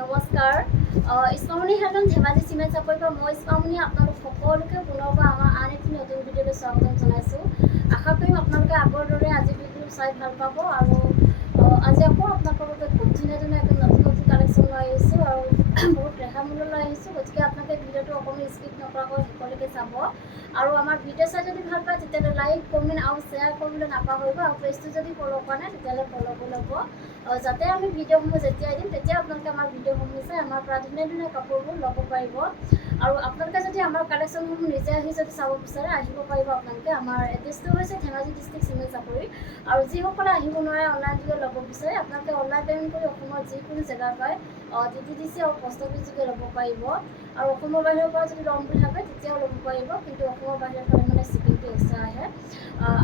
নমস্কাৰ ইছমামণি handloom Dhemaji cement চাপৰিৰ পৰা মই ইছমামণি আপোনালোক সকলোকে পুনৰবাৰ আমাৰ আন এটি নতুন ভিডিঅ'লৈ স্বাগতম জনাইছোঁ। আশা কৰিম আপোনালোকে আগৰ দৰে আজি ভিডিঅ' চাই ভাল পাব আৰু আজি আকৌ আপোনালোকৰ বাবে খুব ধুনীয়া একদম নতুন কালেকশ্যন লৈ আহিছোঁ আৰু বহুত ৰেহাই মূল্য লৈ আহিছোঁ। গতিকে আপোনালোকে ভিডিঅ'টো অকণমান স্কিপ নকৰাকৈ শেষলৈকে চাব আৰু আমাৰ ভিডিঅ' চাই যদি ভাল পায় তেতিয়াহ'লে লাইক কমেণ্ট আৰু শ্বেয়াৰ কৰিবলৈ নাপাহৰিব আৰু পেজটো যদি ফ'ল' কৰা নাই তেতিয়াহ'লে ফ'ল' কৰি ল'ব যাতে আমি ভিডিঅ'সমূহ যেতিয়াই দিম তেতিয়া আপোনালোকে আমাৰ ভিডিঅ'সমূহ চাই আমাৰ পৰা ধুনীয়া কাপোৰবোৰ ল'ব পাৰিব আৰু আপোনালোকে যদি আমাৰ কালেকশ্যনসমূহ নিজে আহি যদি চাব বিচাৰে আহিব পাৰিব। আপোনালোকে আমাৰ এড্ৰেছটো হৈছে ধেমাজি ডিষ্ট্ৰিক্ট চিমেণ্ট চাপৰি আৰু যিসকলে আহিব নোৱাৰে অনলাইন যোগে ল'ব বিচাৰে আপোনালোকে অনলাইন পে'মেণ্ট কৰি অসমৰ যিকোনো জেগাৰ পৰাই DTDC আৰু পোষ্ট অফিচ যোগে ল'ব পাৰিব আৰু অসমৰ বাহিৰৰ পৰা যদি ল'ম বুলি ভাবে তেতিয়াও ল'ব পাৰিব, কিন্তু অসমৰ বাহিৰৰ পৰা মানে শ্বিপিংটো এক্সট্ৰা আহে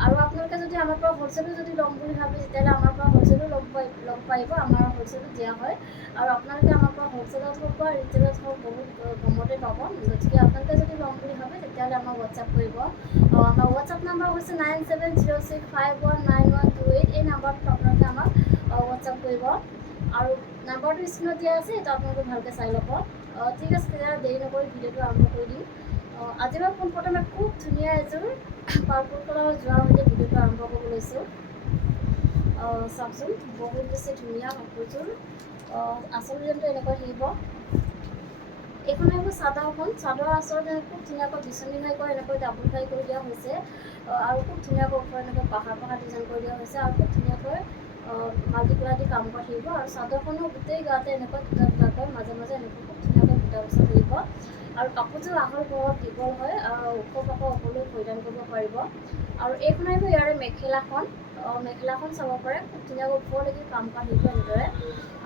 আৰু আপোনালোকে যদি আমাৰ পৰা হ'লচেলো যদি ল'ম বুলি ভাবে তেতিয়াহ'লে আমাৰ পৰা হ'লচেলো ল'ব পাৰিব। আমাৰ হ'লচেলো দিয়া হয় আৰু আপোনালোকে আমাৰ পৰা হ'লচেলত হওক বা ৰিটেইলত হওক বহুত কমতে পাব। গতিকে আপোনালোকে যদি ল'ম বুলি ভাবে তেতিয়াহ'লে আমাক হোৱাটছআপ কৰিব। আমাৰ হোৱাটছআপ নাম্বাৰ হৈছে 9706519128। এই নাম্বাৰটোত আপোনালোকে আমাক হোৱাটছআপ কৰিব আৰু নাম্বাৰটো স্ক্ৰীণত দিয়া আছে, সেইটো আপোনালোকে ভালকৈ চাই ল'ব। ঠিক আছে, তেতিয়াহ'লে দেৰি নকৰি ভিডিঅ'টো আৰম্ভ কৰি দিম। আজি মই পোনপ্ৰথমে খুব ধুনীয়া এযোৰ পাৰ্পল কালাৰৰ যোৱাৰ সৈতে ভিডিঅ'টো আৰম্ভ কৰিব লৈছোঁ। চাওকচোন বহুত বেছি ধুনীয়া কাপোৰযোৰ। আচল ডিজাইনটো এনেকৈ থাকিব। এইখন আহিব চাদৰখন। চাদৰ আচলতে খুব ধুনীয়াকৈ বিচনী ঘাই কৰি এনেকৈ ডাবুল ঘাই কৰি দিয়া হৈছে আৰু খুব ধুনীয়াকৈ ওপৰত এনেকৈ পাহাৰ ডিজাইন কৰি দিয়া হৈছে আৰু খুব ধুনীয়াকৈ মাল্টিকুলাৰ দি কাম কৰি থাকিব আৰু চাদৰখনো গোটেই গাতে এনেকৈ দুটাকৈ মাজে এনেকৈ খুব ধুনীয়াকৈ বুটা বচা থাকিব আৰু কাপোৰযোৰ আহল বহল দীঘল হয় ওখ পাখ সকলোৱে পৰিধান কৰিব পাৰিব। আৰু এইখন আহিব ইয়াৰে মেখেলাখন। মেখেলাখন চাব পাৰে খুব ধুনীয়াকৈ ওপৰলৈকে কাম কৰা থাকিব এনেদৰে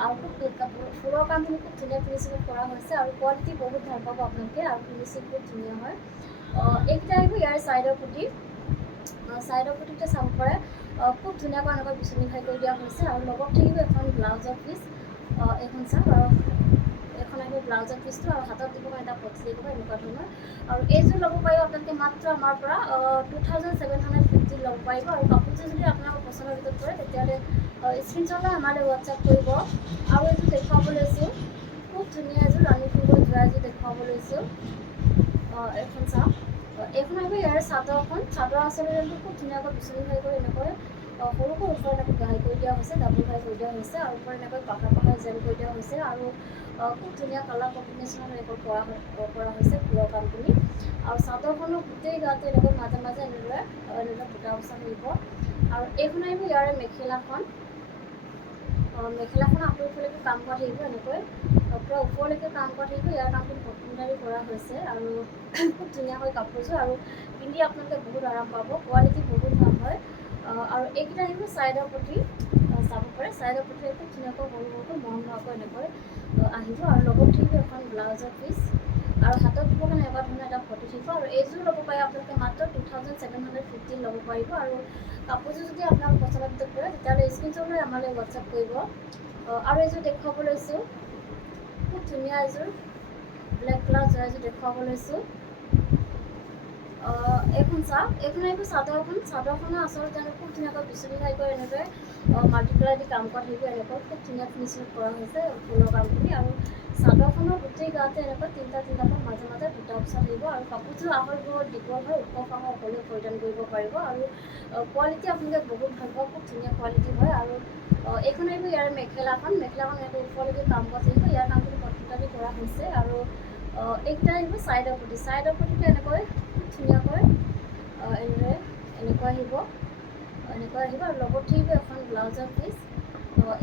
আৰু খুব ফুলৰ কামখিনি খুব ধুনীয়া ফিনিচিঙত কৰা হৈছে আৰু কোৱালিটি বহুত ভাল পাব আপোনালোকে আৰু ফিনিচিং খুব ধুনীয়া হয়। এইকেইটা আহিব ইয়াৰ ছাইডৰ পুটি। ছাইডৰ পুটিতে চাব পাৰে খুব ধুনীয়াকৈ এনেকৈ বিচনী ঘাই কৰি দিয়া হৈছে আৰু লগত থাকিব এখন ব্লাউজৰ পিচ। এইখন চাওক আৰু এখন আহিব ব্লাউজৰ পিচটো আৰু হাতত দিব এটা পটি দিব এনেকুৱা ধৰণৰ আৰু এইযোৰ ল'ব পাৰিব আপোনালোকে মাত্ৰ আমাৰ পৰা 2750 ল'ব পাৰিব আৰু কাপোৰযোৰ যদি আপোনালোকৰ পচন্দৰ ভিতৰত পৰে তেতিয়াহ'লে স্ক্ৰীনশ্বট লৈ আমালৈ হোৱাটছআপ কৰিব। আৰু এযোৰ দেখুৱাব লৈছোঁ খুব ধুনীয়া এযোৰ ৰাণী ফুলৰ যোৰা এযোৰ দেখুৱাব লৈছোঁ। এইখন চাওক, এইখন আহিব ইয়াৰ চাদৰখন। চাদৰ আচলতে খুব ধুনীয়াকৈ বিচনী ঘাই কৰি এনেকৈ সৰুকৈ ওপৰত এনেকৈ ঘাই কৰি দিয়া হৈছে, ডাবুল ঘাই কৰি দিয়া হৈছে আৰু ওপৰত এনেকৈ পাহাৰ জেল কৰি দিয়া হৈছে আৰু খুব ধুনীয়া কালাৰ কম্বিনেশ্যনত এনেকৈ কৰা হৈছে ফুলৰ কামখিনি আৰু চাদৰখনৰ গোটেই গাতে এনেকৈ মাজে এনেদৰে বুটা বচা থাকিব আৰু এইখন আহিব ইয়াৰে মেখেলাখন। মেখেলাখন আঁতৰফালেকে কাম কৰা থাকিব এনেকৈ পূৰা ওপৰলৈকে কাম কৰা থাকিব। ইয়াৰ কামখিনি কটনদাৰী কৰা হৈছে আৰু খুব ধুনীয়াকৈ কাপোৰযোৰ আৰু পিন্ধি আপোনালোকে বহুত আৰাম পাব, কোৱালিটি বহুত ভাল হয়। আৰু এইকেইটা আহিব ছাইডৰ প্ৰতি চাব পাৰে। ছাইডৰ প্ৰতি খুব ধুনীয়াকৈ সৰুকৈ মৰম হোৱাকৈ এনেকৈ আহিব আৰু লগত থাকিব এখন ব্লাউজৰ পিচ আৰু হাতত দিব কাৰণে এনেকুৱা ধৰণৰ এটা ফটো থাকিব আৰু এইযোৰ ল'ব পাৰে আপোনালোকে মাত্ৰ 2750 ল'ব পাৰিব আৰু কাপোৰযোৰ যদি আপোনালোকৰ পচন্দৰ ভিতৰত পৰে তেতিয়াহ'লে স্ক্ৰীনশ্বট লৈ আমালৈ হোৱাটছআপ কৰিব। আৰু এযোৰ দেখুৱাব লৈছোঁ খুব ধুনীয়া এযোৰ ব্লেক কালাৰ যোৰা এযোৰ দেখুৱাব লৈছোঁ। এইখন চাওক, এইখন আহিব চাদৰখন। চাদৰখনৰ আচলতে খুব ধুনীয়াকৈ বিচনী ঘাই কৰি এনেকৈ মাল্টিকুলাৰ দি কাম কৰা থাকিব এনেকৈ খুব ধুনীয়া ফিনিচিঙত কৰা হৈছে ফুলৰ কামখিনি আৰু চাদৰখনৰ গোটেই গাতে এনেকৈ তিনিটাকৈ মাজে বুটা বচা থাকিব আৰু কাপোৰযোৰ আহল বহল দীঘল হয়, ওখ পাখ সকলোৱে পৰিধান কৰিব পাৰিব আৰু কোৱালিটি আপোনালোকে বহুত ভাল পাব, খুব ধুনীয়া কোৱালিটি হয়। আৰু এইখন আহিব ইয়াৰ মেখেলাখন এনেকৈ ওপৰলৈকে কাম কৰা থাকিব। ইয়াৰ কামখিনি কটনদাৰী কৰা হৈছে আৰু এইকেইটা আহিব ছাইডৰ পুটি। ছাইডৰ পুটিটো এনেকৈ খুব ধুনীয়াকৈ এনেকৈ আহিব আৰু লগত থাকিব এখন ব্লাউজৰ পিচ।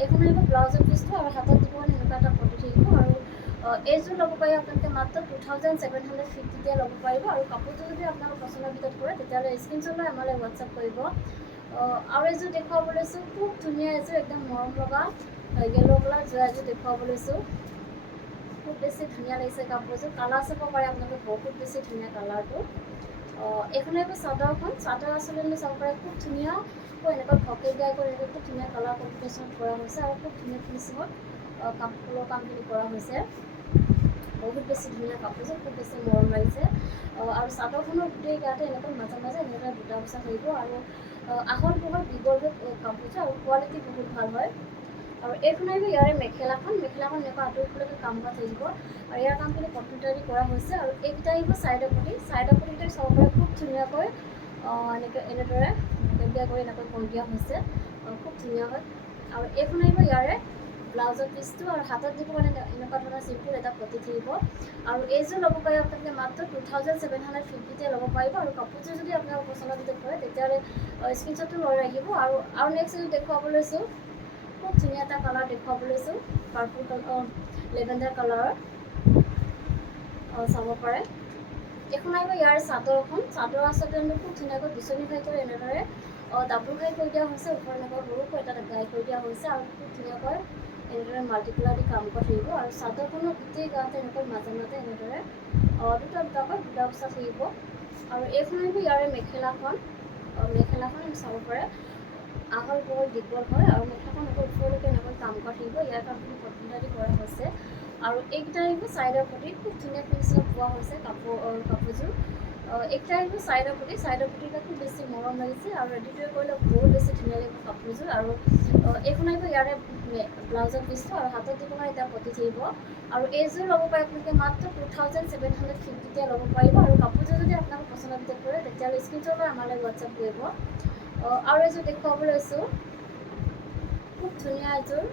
এইখন আহিব ব্লাউজৰ পিচটো আৰু হাতত দিব এনেকুৱা এটা ফটো থাকিব আৰু এইযোৰ ল'ব পাৰিব আপোনালোকে মাত্ৰ 2750 ল'ব পাৰিব আৰু কাপোৰযোৰ যদি আপোনালোকৰ পচন্দৰ ভিতৰত পৰে তেতিয়াহ'লে স্ক্ৰীনশ্বট লৈ আমালৈ হোৱাটছআপ কৰিব। আৰু এযোৰ দেখুৱাব লৈছোঁ খুব ধুনীয়া এযোৰ একদম মৰম লগা য়েল্ল' কালাৰ যোৰা এযোৰ দেখুৱাব লৈছোঁ। খুব বেছি ধুনীয়া লাগিছে কাপোৰযোৰ, কালাৰ চাব পাৰে আপোনালোকে বহুত বেছি ধুনীয়া কালাৰটো। এইখন আহিব চাদৰখন। চাদৰ আচলতে চাব পাৰে খুব ধুনীয়াকৈ এনেকৈ ভকেট গাই কৰি এনেকৈ খুব ধুনীয়া কালাৰ কম্বিনেশ্যনত কৰা হৈছে আৰু খুব ধুনীয়া ফিনিচিঙত ফুলৰ কামখিনি কৰা হৈছে। বহুত বেছি ধুনীয়া কাপোৰযোৰ, খুব বেছি মৰম লাগিছে আৰু চাদৰখনৰ গোটেই গাতে এনেকৈ মাজে এনেদৰে বুটা বচা থাকিব আৰু আহল বহল দীঘল কাপোৰযোৰ আৰু কোৱালিটি বহুত ভাল হয়। আৰু এইখন আহিব ইয়াৰে মেখেলাখন এনেকুৱা আঁতৰলৈকে কাম কৰা থাকিব আৰু ইয়াৰ কামখিনি কমপ্লিটাৰী কৰা হৈছে আৰু এইকেইটা আহিব চাইডৰ পটিকেইটা চাব পাৰে খুব ধুনীয়াকৈ এনেদৰে কৰি এনেকৈ কৰি দিয়া হৈছে খুব ধুনীয়া হয় আৰু এইখন আহিব ইয়াৰে ব্লাউজৰ পিচটো আৰু হাতত দিব কাৰণে এনেকুৱা ধৰণৰ চিম্পুল এটা পটি থাকিব আৰু এইযোৰ ল'ব পাৰে আপোনালোকে মাত্ৰ 2750 ল'ব পাৰিব আৰু কাপোৰযোৰ যদি আপোনালোকৰ পচন্দৰ ভিতৰত পৰে তেতিয়াহ'লে স্ক্ৰীনশ্বটটো লৈ ৰাখিব আৰু নেক্সট যদি দেখুৱাব লৈছোঁ খুব ধুনীয়া এটা কালাৰ দেখুৱাব লৈছোঁ পাৰ্পল কালাৰ লেভেণ্ডাৰ কালাৰৰ চাব পাৰে এইখন আহিব ইয়াৰ চাদৰ আচলতে খুব ধুনীয়াকৈ বিচনী খাই কৰি এনেদৰে ডাবুল খাই কৰি দিয়া হৈছে ওপৰত এনেকৈ সৰুকৈ এটা গাই কৰি দিয়া হৈছে আৰু খুব ধুনীয়াকৈ এনেদৰে মাল্টিকালাৰ দি কাম কৰা থাকিব আৰু চাদৰখনৰ গোটেই গাতে এনেকৈ মাজে এনেদৰে দুটাকৈ বুটা বচা থাকিব আৰু এইখন আহিব ইয়াৰে মেখেলাখন চাব পাৰে আহল বহল দীঘল হয় আৰু মেখেলাখন ওপৰলৈকে এনেকৈ কাম কৰা থাকিব ইয়াৰ কামখিনি কমপ্লিটাৰী কৰা হৈছে আৰু এইকেইটা আহিব চাইডৰ পটি খুব ধুনীয়া ফিনিচিঙত পোৱা হৈছে কাপোৰযোৰ এইকেইটা আহিব চাইডৰ পটিটা খুব বেছি মৰম লাগিছে আৰু ৰেডি কৰিলে বহুত বেছি ধুনীয়া লাগিব কাপোৰযোৰ আৰু এইখন আহিব ইয়াৰে ব্লাউজৰ পিচটো আৰু হাতত দিব কাৰণে এটা পটি থাকিব আৰু এইযোৰ ল'ব পাৰে আপোনালোকে মাত্ৰ 2750 ল'ব পাৰিব আৰু কাপোৰযোৰ যদি আপোনালোকৰ পচন্দৰ ভিতৰত পৰে তেতিয়াহ'লে স্ক্ৰীনশ্বট লৈ আমালৈ হোৱাটছআপ কৰিব আৰু এযোৰ দেখুৱাব লৈছোঁ খুব ধুনীয়া এযোৰ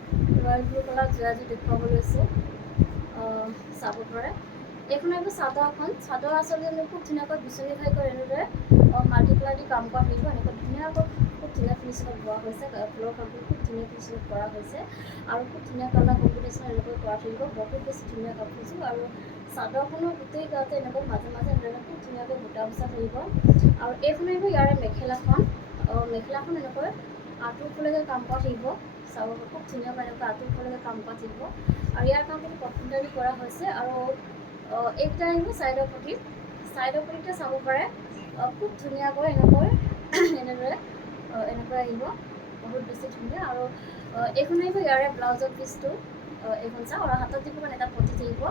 ৰয়েল ব্লু কালাৰ এযোৰ দেখুৱাব লৈছোঁ চাব পাৰে এইখন আহিব চাদৰ আচলতে খুব ধুনীয়াকৈ বিচনী খাই কৰি এনেদৰে মাল্টিপ্লাই দি কাম কৰা থাকিব এনেকৈ ধুনীয়াকৈ খুব ধুনীয়া ফিনিচিঙত বোৱা হৈছে ফুলৰ কামবোৰ খুব ধুনীয়া ফিনিচিঙত কৰা হৈছে আৰু খুব ধুনীয়া কালাৰ কম্বিনেশ্যন এনেকৈ কৰা থাকিব বহুত বেছি ধুনীয়া কাপোৰযোৰ আৰু চাদৰখনৰ গোটেই গাতে এনেকৈ মাজে এনেদৰে খুব ধুনীয়াকৈ বুটা বচা থাকিব আৰু এইখন আহিব ইয়াৰে মেখেলাখন এনেকৈ আঁঠুৰ ফুলেৰে কাম কৰা থাকিব চাব খুব ধুনীয়াকৈ এনেকৈ আঁঠুৰ ফুলেৰে কাম কৰা থাকিব আৰু ইয়াৰ কামখিনি কমপ্লিটাৰী কৰা হৈছে আৰু এইকেইটা আহিব চাইডৰ পটিতে চাব পাৰে খুব ধুনীয়াকৈ এনেদৰে আহিব বহুত বেছি ধুনীয়া আৰু এইখন আহিব ইয়াৰে ব্লাউজৰ পিচটো এইখন চাওঁ আৰু হাতত দিব মানে এটা পটি থাকিব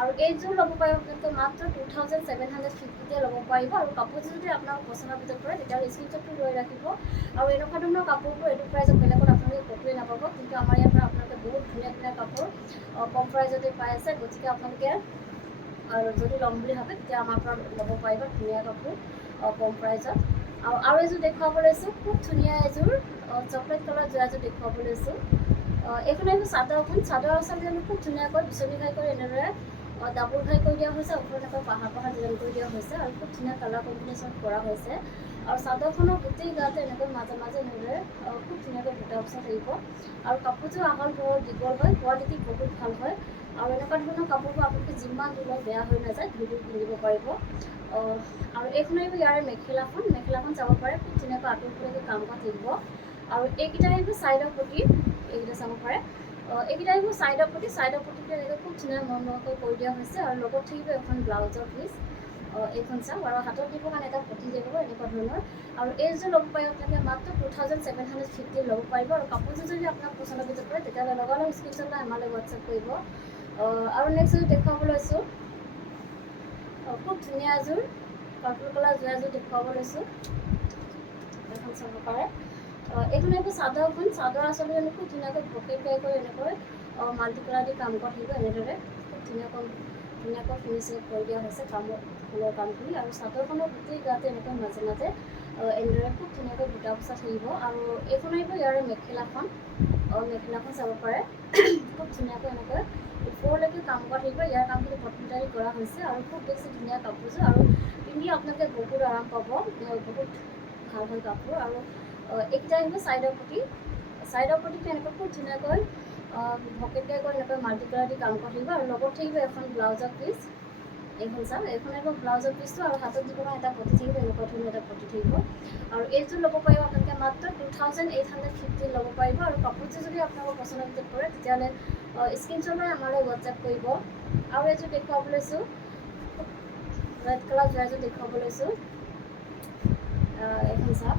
আৰু এইযোৰ ল'ব পাৰিব আপোনালোকে মাত্ৰ 2750 ল'ব পাৰিব আৰু কাপোৰযোৰ যদি আপোনালোকৰ পচন্দৰ ভিতৰত পৰে তেতিয়াহ'লে স্ক্ৰীনশ্বটটো লৈ ৰাখিব আৰু এনেকুৱা ধৰণৰ কাপোৰবোৰ এইটো প্ৰাইজত বেলেগত আপোনালোকে ক'তোৱে নাপাব কিন্তু আমাৰ ইয়াৰ পৰা আপোনালোকে বহুত ধুনীয়া কাপোৰ কম প্ৰাইজতে পাই আছে গতিকে আপোনালোকে আৰু যদি ল'ম বুলি ভাবে তেতিয়া আমাৰ পৰা ল'ব পাৰিব ধুনীয়া কাপোৰ কম প্ৰাইজত আৰু এযোৰ দেখুৱাব লৈছোঁ খুব ধুনীয়া এযোৰ চকলেট কালাৰ এযোৰ দেখুৱাব লৈছোঁ এইখন আহিব চাদৰ আচলতে আমি খুব ধুনীয়াকৈ বিচনী খাই কৰি এনেদৰে ডাবুল খাই কৰি দিয়া হৈছে ওপৰত এনেকৈ পাহাৰ ডিজাইন কৰি দিয়া হৈছে আৰু খুব ধুনীয়া কালাৰ কম্বিনেশ্যন কৰা হৈছে আৰু চাদৰখনৰ গোটেই গাতে এনেকৈ মাজে এনেদৰে খুব ধুনীয়াকৈ বুটা বচা থাকিব আৰু কাপোৰযোৰ আহল বহল দীঘল হয় কোৱালিটি বহুত ভাল হয় আৰু এনেকুৱা ধৰণৰ কাপোৰবোৰ আপোনালোকে যিমান দূৰত বেয়া হৈ নাযায় ধুই পিন্ধিব পাৰিব আৰু এইখন আহিব ইয়াৰে মেখেলাখন চাব পাৰে খুব ধুনীয়াকৈ আঁঠুৰ ফুলেৰে কাম কৰা থাকিব আৰু এইকেইটা আহিব চাইডৰ পটি এইকেইটা চাব পাৰে এইকেইটা আহিব চাইডৰ পটিটো এনেকৈ খুব ধুনীয়া মৰমকৈ কৰি দিয়া হৈছে আৰু লগত থাকিব এখন ব্লাউজৰ পিচ এইখন চাওক আৰু হাতত দিব কাৰণে এটা পটি থাকিব এনেকুৱা ধৰণৰ আৰু এইযোৰ ল'ব পাৰিব আপোনালোকে মাত্ৰ 2750 ল'ব পাৰিব আৰু কাপোৰযোৰ যদি আপোনাক পচন্দৰ ভিতৰত পৰে তেতিয়াহ'লে লগালগ স্ক্ৰীনশ্বট লৈ আমালৈ হোৱাটছআপ কৰিব আৰু নেক্সট এযোৰ দেখুৱাব লৈছোঁ খুব ধুনীয়া এযোৰ পাৰ্পল কালাৰ এযোৰ দেখুৱাব লৈছোঁ এখন চাব পাৰে এইখন আহিব চাদৰ আচলতে আমি খুব ধুনীয়াকৈ ব্ৰকেট কৰি এনেকৈ মাল্টি কালাৰ দি কাম কৰা থাকিব এনেদৰে খুব ধুনীয়াকৈ ফিনিচিং কৰি দিয়া হৈছে ফুলৰ কামখিনি আৰু চাদৰখনৰ গোটেই গাতে এনেকৈ মাজে এনেদৰে খুব ধুনীয়াকৈ বুটা বচা থাকিব আৰু এইখন আহিব ইয়াৰে মেখেলাখন চাব পাৰে খুব ধুনীয়াকৈ এনেকৈ ওপৰলৈকে কাম কৰা থাকিব ইয়াৰ কামখিনি কমপ্লিটাৰী কৰা হৈছে আৰু খুব বেছি ধুনীয়া কাপোৰযোৰ আৰু পিন্ধি আপোনালোকে বহুত আৰাম পাব বহুত ভাল কাপোৰ আৰু এইকেইটা আহিব চাইডৰ পটিটো এনেকৈ খুব ধুনীয়াকৈ ভকেটকৈ কৰি এনেকৈ মাল্টি কালাৰ দি কাম কৰা থাকিব আৰু লগত থাকিব এখন ব্লাউজৰ পিচ এইখন চাওক এইখন আহিব ব্লাউজৰ পিচটো আৰু হাতত দিব কাৰণে এটা পটি থাকিব এনেকুৱা ধৰণৰ এটা পটি থাকিব আৰু এইযোৰ ল'ব পাৰিব আপোনালোকে মাত্ৰ 2850 ল'ব পাৰিব আৰু কাপোৰযোৰ যদি আপোনালোকৰ পচন্দৰ ভিতৰত পৰে তেতিয়াহ'লে স্ক্ৰীনশ্বট লৈ আমালৈ হোৱাটছআপ কৰিব আৰু এযোৰ দেখুৱাব লৈছোঁ ৰেড কালাৰ এযোৰ দেখুৱাব লৈছোঁ এইখন চাওক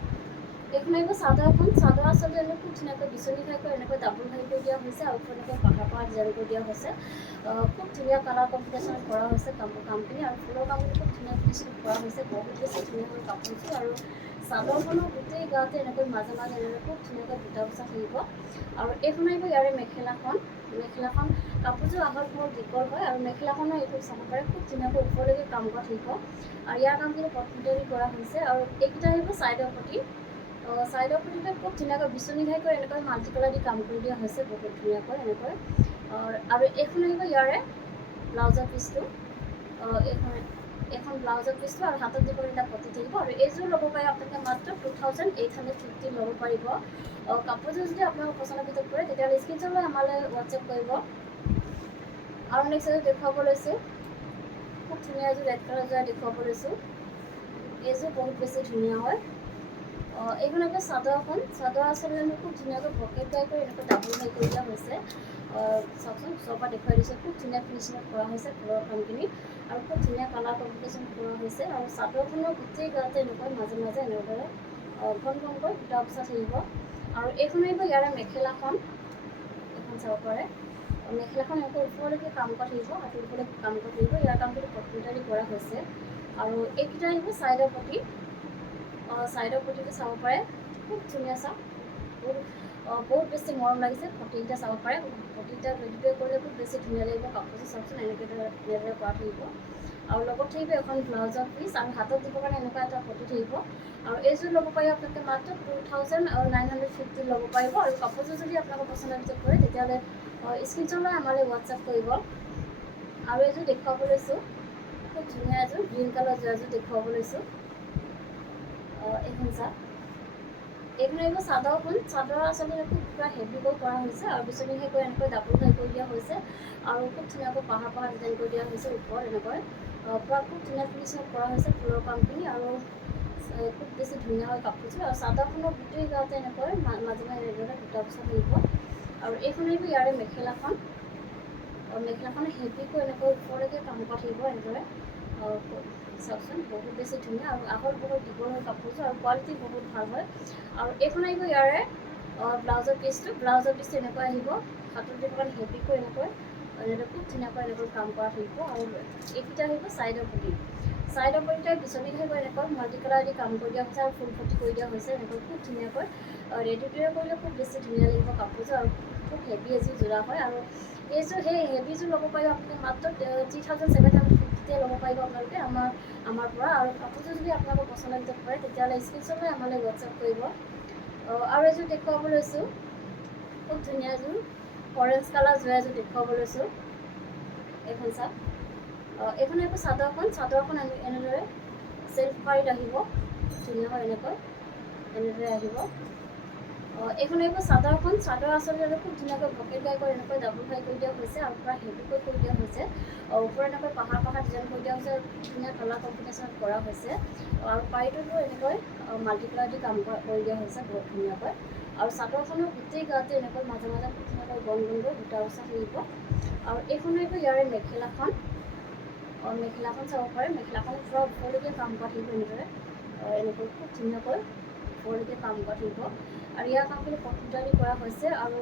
এইখন আহিব চাদৰখন চাদৰ আচলতে খুব ধুনীয়াকৈ বিচনী ঘাইকৈ এনেকৈ ডাবুল ঘাই কৰি দিয়া হৈছে আৰু এনেকৈ পাহাৰ ডিজাইন কৰি দিয়া হৈছে খুব ধুনীয়া কালাৰ কম্বিনেশ্যন কৰা হৈছে কামখিনি আৰু ফুলৰ কামখিনি খুব ধুনীয়া ফিনিচিং কৰা হৈছে বহুত বেছি ধুনীয়া হয় কাপোৰযোৰ আৰু চাদৰখনৰ গোটেই গাতে এনেকৈ মাজে মাজে এনেকৈ খুব ধুনীয়াকৈ বুটা বচা থাকিব আৰু এইখন আহিব ইয়াৰে মেখেলাখন কাপোৰযোৰ আহল বহল দীঘল হয় আৰু মেখেলাখনৰ এইটো চাব পাৰে খুব ধুনীয়াকৈ ওপৰলৈকে কাম কৰা থাকিব আৰু ইয়াৰ কামখিনি কটনটেৰি কৰা হৈছে আৰু এইকেইটা আহিব ছাইডৰ প্ৰতি খুব ধুনীয়াকৈ বিচনী ঘাইকৈ এনেকৈ মাল্টি কালাৰ দি কাম কৰি দিয়া হৈছে বহুত ধুনীয়াকৈ এনেকৈ আৰু এইখন আহিব ইয়াৰে ব্লাউজৰ পিচটো এখন ব্লাউজৰ পিচটো আৰু হাতত দিব এটা পতি থাকিব আৰু এইযোৰ ল'ব পাৰে আপোনালোকে মাত্ৰ 2850 ল'ব পাৰিব কাপোৰযোৰ যদি আপোনালোকৰ পচন্দৰ ভিতৰত পৰে তেতিয়াহ'লে স্ক্ৰীনশ্বট লৈ আমালৈ হোৱাটছএপ কৰিব আৰু নেক্সট এযোৰ দেখুৱাব লৈছোঁ খুব ধুনীয়া এযোৰ ৰেড কালাৰ যোৰা দেখুৱাব লৈছোঁ এইযোৰ বহুত বেছি ধুনীয়া হয় এইখন আকৌ চাদৰ আচলতে খুব ধুনীয়াকৈ পকেট গাই কৰি এনেকৈ ডাবুল ঘাই কৰি দিয়া হৈছে চাওকচোন ওচৰৰ পৰা দেখুৱাই দিছোঁ খুব ধুনীয়া ফিনিচিঙত কৰা হৈছে ফুলৰ কামখিনি আৰু খুব ধুনীয়া কালাৰ কম্বিনেশ্যন কৰা হৈছে আৰু চাদৰখনৰ গোটেই গাতে এনেকৈ মাজে মাজে এনেদৰে ঘন ঘনকৈ বুটা বচা থাকিব আৰু এইখন আহিব ইয়াৰে মেখেলাখন এখন চাব পাৰে মেখেলাখন এনেকৈ ওপৰলৈকে কাম কৰা থাকিব হাতৰ ওপৰলৈকে কাম কৰা থাকিব ইয়াৰ কামখিনি কটনটেৰি কৰা হৈছে আৰু এইকেইটা আহিব ছাইডৰ পটিটো চাব পাৰে খুব ধুনীয়া চাওক বহুত বেছি মৰম লাগিছে পটিকেইটা চাব পাৰে পটিকেইটা ৰেডিকৈ কৰিলে খুব বেছি ধুনীয়া লাগিব কাপোৰযোৰ চাওকচোন এনেকৈ ধুনীয়াকৈ কৰা থাকিব আৰু লগত থাকিব এখন ব্লাউজৰ পিচ আৰু হাতত দিবৰ কাৰণে এনেকুৱা এটা পটি থাকিব আৰু এইযোৰ ল'ব পাৰিব আপোনালোকে মাত্ৰ 2950 ল'ব পাৰিব আৰু কাপোৰযোৰ যদি আপোনালোকৰ পচন্দৰ ভিতৰত কৰে তেতিয়াহ'লে স্ক্ৰীনশ্বট লৈ আমালৈ হোৱাটছএপ কৰিব আৰু এইযোৰ দেখুৱাব লৈছোঁ খুব ধুনীয়া এযোৰ গ্ৰীণ কালাৰ যোৰাযোৰ দেখুৱাব লৈছোঁ এইখন চাওক এইখন আহিব চাদৰ আচলতে খুব পুৰা হেভিকৈ কৰা হৈছে আৰু বিচনী ঘাইকৈ এনেকৈ ডাবুল ঘাই কৰি দিয়া হৈছে আৰু খুব ধুনীয়াকৈ পাহাৰ ডিজাইন কৰি দিয়া হৈছে ওপৰত এনেকৈ পুৰা খুব ধুনীয়া ফিনিচিঙত কৰা হৈছে ফুলৰ কামখিনি আৰু খুব বেছি ধুনীয়া হয় কাপোৰযোৰ আৰু চাদৰখনৰ গোটেই গাতে এনেকৈ মাজে মাজে এনেদৰে বুটা বচা থাকিব আৰু এইখন আহিব ইয়াৰে মেখেলাখন হেভিকৈ এনেকৈ ওপৰলৈকে কাম কৰা থাকিব এনেদৰে চাওকচোন বহুত বেছি ধুনীয়া আৰু আহল বহল দীঘল হয় কাপোৰযোৰ আৰু কোৱালিটি বহুত ভাল হয় আৰু এইখন আহিব ইয়াৰে ব্লাউজৰ পিচটো এনেকৈ আহিব হাতত দিব কাৰণে হেভিকৈ এনেকৈ খুব ধুনীয়াকৈ এনেকৈ কাম কৰা থাকিব আৰু এইকেইটা আহিব ছাইডৰ পটিটা বিচনী ঘাইকৈ এনেকৈ মাল্টি কালাৰ দি কাম কৰি দিয়া হৈছে আৰু ফুল পটি কৰি দিয়া হৈছে এনেকৈ খুব ধুনীয়াকৈ ৰেডি কৰিলে খুব বেছি ধুনীয়া লাগিব কাপোৰযোৰ আৰু খুব হেভি এযোৰ যোৰা হয় আৰু এইযোৰ সেই হেভিযোৰ ল'ব পাৰিব আপুনি মাত্ৰ 3750 ল'ব পাৰিব আপোনালোকে আমাৰ পৰা আৰু কাপোৰযোৰ যদি আপোনালোকৰ পচন্দৰ ভিতৰত পৰে তেতিয়াহ'লে স্ক্ৰীনশ্বট লৈ আমালৈ হোৱাটছএপ কৰিব আৰু এযোৰ দেখুৱাব লৈছোঁ খুব ধুনীয়া এযোৰ অৰেঞ্জ কালাৰ যোৰা এযোৰ দেখুৱাব লৈছোঁ এইখন চাওক এইখন আহিব চাদৰখন এনেদৰে চেল্ফ পাৰিত আহিব ধুনীয়া হয় এনেদৰে আহিব এইখন আহিব চাদৰ আচলতে খুব ধুনীয়াকৈ পকেট গাই কৰি এনেকৈ ডাবুল ঘাই কৰি দিয়া হৈছে আৰু পূৰা হেভিকৈ কৰি দিয়া হৈছে ওপৰত এনেকৈ পাহাৰ ডিজাইন কৰি দিয়া হৈছে ধুনীয়া কালাৰ কম্বিনেশ্যনত কৰা হৈছে আৰু পাৰিটোতো এনেকৈ মাল্টি কালাৰ দি কাম কৰি দিয়া হৈছে বহুত ধুনীয়াকৈ আৰু চাদৰখনৰ গোটেই গাতে এনেকৈ মাজে মাজে খুব ধুনীয়াকৈ গণকৈ বুটা বচা থাকিব আৰু এইখন আহিব ইয়াৰে মেখেলাখন চাব পাৰে মেখেলাখন পূৰা ওপৰলৈকে কাম কৰা থাকিব এনেকৈ খুব ধুনীয়াকৈ ওপৰলৈকে কাম কৰা থাকিব আৰু ইয়াৰ কামখিনি কটনটেৰি কৰা হৈছে আৰু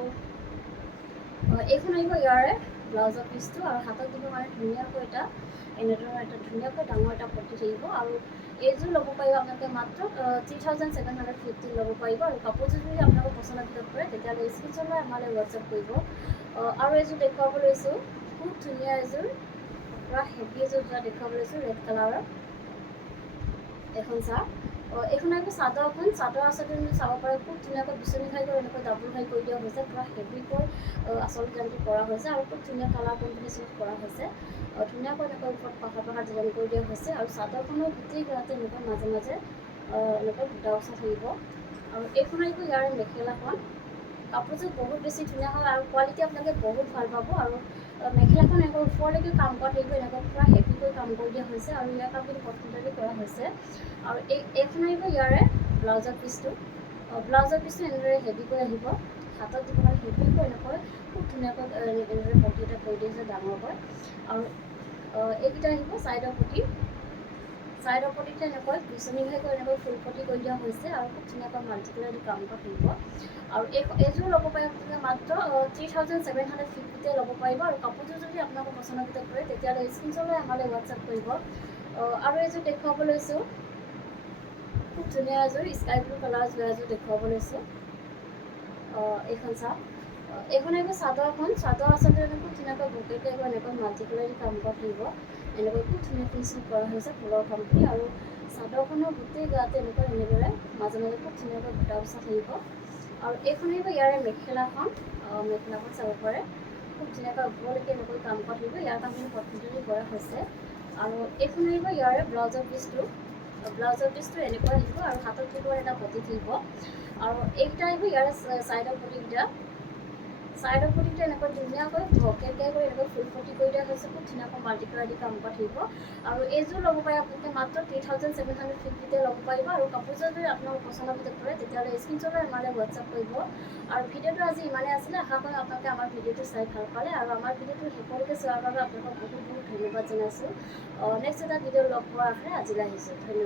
এইখন আহিব ইয়াৰে ব্লাউজৰ পিচটো আৰু হাতত দিবৰ কাৰণে ধুনীয়াকৈ এনেদৰে এটা ধুনীয়াকৈ ডাঙৰ এটা পটি থাকিব আৰু এইযোৰ ল'ব পাৰিব আপোনালোকে মাত্ৰ 3750 ল'ব পাৰিব আৰু কাপোৰযোৰ যদি আপোনালোকৰ পচন্দৰ ভিতৰত পৰে তেতিয়াহ'লে স্ক্ৰীনশ্বট লৈ আমালৈ হোৱাটছএপ কৰিব আৰু এইযোৰ দেখুৱাব লৈছোঁ খুব ধুনীয়া এযোৰ পুৰা হেভি এযোৰ দেখুৱাব লৈছোঁ ৰেড কালাৰৰ এখন চাওক এইখন আহিব চাদৰ আচলতে চাব পাৰে খুব ধুনীয়াকৈ বিচনী ঘাইকৈ এনেকৈ ডাবুল ঘাই কৰি দিয়া হৈছে পুৰা হেভিকৈ আচলতে কৰা হৈছে আৰু খুব ধুনীয়া কালাৰ কম্বিনেশ্যনত কৰা হৈছে ধুনীয়াকৈ এনেকৈ ওপৰত পাহাৰ ডিজাইন কৰি দিয়া হৈছে আৰু চাদৰখনৰ গোটেই গাতে এনেকৈ মাজে মাজে এনেকৈ বুটা বচা থাকিব আৰু এইখন আহিব ইয়াৰে মেখেলাখন কাপোৰযোৰ বহুত বেছি ধুনীয়া হয় আৰু কোৱালিটি আপোনালোকে বহুত ভাল পাব আৰু মেখেলাখন এনেকৈ ওপৰলৈকে কাম কৰা থাকিব এনেকৈ পূৰা হেভিকৈ কাম কৰি দিয়া হৈছে আৰু ইয়াৰ কামখিনি কটনটেৰি কৰা হৈছে আৰু এইখন আহিব ইয়াৰে ব্লাউজৰ পিচটো এনেদৰে হেভিকৈ আহিব হাতত দিব কাৰণে হেভিকৈ এনেকৈ খুব ধুনীয়াকৈ এনেদৰে পটি এটা কৰি দিছে ডাঙৰকৈ আৰু এইকেইটা আহিব ছাইডৰ পটি ছাইডৰ পটিতে এনেকৈ বিচনীঘাইকৈ এনেকৈ ফুল পটি কৰি দিয়া হৈছে আৰু খুব ধুনীয়াকৈ মাল্টি কালাৰ দি কাম কৰা থাকিব। আৰু এইযোৰ ল'ব পাৰে আপোনালোকে মাত্ৰ 3750তে ল'ব পাৰিব। আৰু কাপোৰযোৰ যদি আপোনালোকৰ পচন্দৰ ভিতৰত পৰে তেতিয়াহ'লে স্ক্ৰীনশ্বট লৈ আমালৈ হোৱাটছআপ কৰিব। আৰু এযোৰ দেখুৱাব লৈছোঁ, খুব ধুনীয়া এযোৰ স্কাই ব্লু কালাৰ এযোৰ দেখুৱাব লৈছোঁ। এইখন চাওক, এইখন আহিব চাদৰখন। চাদৰ আচলতে খুব ধুনীয়াকৈ বকেট টাইপৰ এনেকৈ মাল্টি কালাৰ দি কাম কৰা থাকিব। এনেকৈ খুব ধুনীয়া ফিনিচিং কৰা হৈছে ফুলৰ কামখিনি। আৰু চাদৰখনৰ গোটেই গাতে এনেদৰে মাজে মাজে খুব ধুনীয়াকৈ বুটা বচা থাকিব। আৰু এইখন আহিব ইয়াৰে মেখেলাখন চাব পাৰে, খুব ধুনীয়াকৈ ওপৰলৈকে এনেকৈ কাম কৰা থাকিব। ইয়াৰ কামখিনি পদ্ধতি কৰা হৈছে। আৰু এইখন আহিব ইয়াৰে ব্লাউজৰ পিচটো এনেকুৱা আহিব আৰু হাতত থাকিব এটা পটি থাকিব। আৰু এইকেইটা আহিব ইয়াৰে ছাইডৰ পটিকেইটা এনেকৈ ধুনীয়াকৈ বকেটকৈ এনেকৈ ফুল পটি কৰি দিয়া হৈছে। খুব ধুনীয়াকৈ মাল্টি কালাৰ দি কাম কৰা থাকিব। আৰু এইযোৰ ল'ব পাৰে আপোনালোকে মাত্ৰ 3750তে ল'ব পাৰিব। আৰু কাপোৰযোৰ যদি আপোনালোকৰ পচন্দৰ ভিতৰত পৰে তেতিয়াহ'লে স্ক্ৰীনশ্বট লৈ আমালৈ হোৱাটছআপ কৰিব। আৰু ভিডিঅ'টো আজি ইমানেই আছিলে। আশা কৰোঁ আপোনালোকে আমাৰ ভিডিঅ'টো চাই ভাল পালে। আৰু আমাৰ ভিডিঅ'টো শেষলৈকে চোৱাৰ বাবে আপোনালোকক বহুত বহুত ধন্যবাদ জনাইছোঁ। নেক্সট এটা ভিডিঅ' লগ পোৱাৰ আশাৰে আজিলৈ আহিছোঁ। ধন্যবাদ।